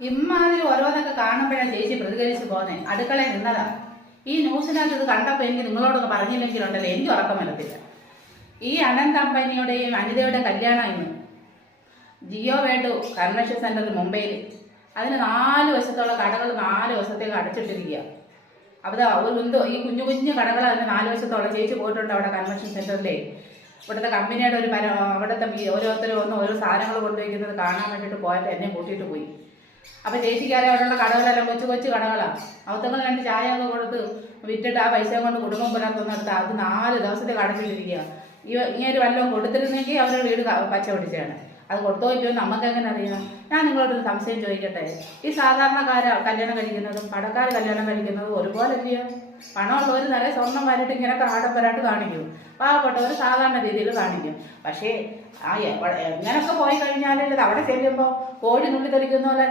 ഇമ്മാതിരി ഓരോന്നൊക്കെ കാണുമ്പോഴാണ് ചേച്ചി പ്രതികരിച്ച് പോന്നെ. അടുക്കളയിൽ നിന്നതാ. ഈ ന്യൂസിനകത്ത് ഇത് കണ്ടപ്പോൾ എനിക്ക് നിങ്ങളോടൊന്ന് പറഞ്ഞില്ലെങ്കിലുണ്ടല്ലോ എനിക്ക് ഉറക്കം വരത്തില്ല. ഈ അനന്ത് അംബാനിയുടെയും അനിതയുടെ കല്യാണം ഇന്ന് ജിയോ വേൾഡ് കൺവെൻഷൻ സെന്ററിൽ മുംബൈയിൽ. അതിന് 4 വശത്തുള്ള കടകൾ 4 വശത്തേക്ക് അടച്ചിട്ടിരിക്കുക. അവിടെ ഈ കുഞ്ഞു കുഞ്ഞു കടകൾ അതിന് 4 വശത്തോളം. ചേച്ചി പോയിട്ടുണ്ട് അവിടെ കൺവെൻഷൻ സെന്ററിലേ. ഇവിടുത്തെ കമ്പനിയുടെ അവിടുത്തെ ഓരോരുത്തരും ഓരോ സാധനങ്ങൾ കൊണ്ടുവയ്ക്കുന്നത് കാണാൻ വേണ്ടിയിട്ട് പോയപ്പോൾ എന്നെ കൂട്ടിയിട്ട് പോയി. അപ്പം ചേച്ചിക്കാരെ അവിടെയുള്ള കടകളെല്ലാം കൊച്ചു കൊച്ചു കടകളാണ്. അവത്തങ്ങൾ 2 ചായ ഒക്കെ കൊടുത്ത് വിറ്റിട്ട് ആ പൈസ കൊണ്ട് കുടുംബം പുലർത്തുന്നിടത്ത് അത് 4 ദിവസത്തേക്ക് അടച്ചിട്ടിരിക്കുക. ഇങ്ങനെ വല്ലതും കൊടുത്തിരുന്നെങ്കിൽ അവരുടെ വീട് പച്ച പിടിച്ചാണ്. അത് കൊടുത്തോ ഇല്ലയോ നമുക്ക് എങ്ങനെ അറിയാം? ഞാൻ നിങ്ങളോടൊരു സംശയം ചോദിക്കട്ടെ. ഈ സാധാരണക്കാർ കല്യാണം കഴിക്കുന്നതും പണക്കാർ കല്യാണം കഴിക്കുന്നതും ഒരുപോലെ ഇല്ലയോ? പണമുള്ളവർ നല്ല സ്വർണം വരട്ട് ഇങ്ങനെയൊക്കെ ആഡംബരമായിട്ട് കാണിക്കും, പാവപ്പെട്ടവർ സാധാരണ രീതിയിൽ കാണിക്കും. പക്ഷേ എങ്ങനെയൊക്കെ പോയി കഴിഞ്ഞാൽ അവിടെ ചെല്ലുമ്പോൾ കോഴി നുള്ളി തെളിക്കുന്ന പോലെ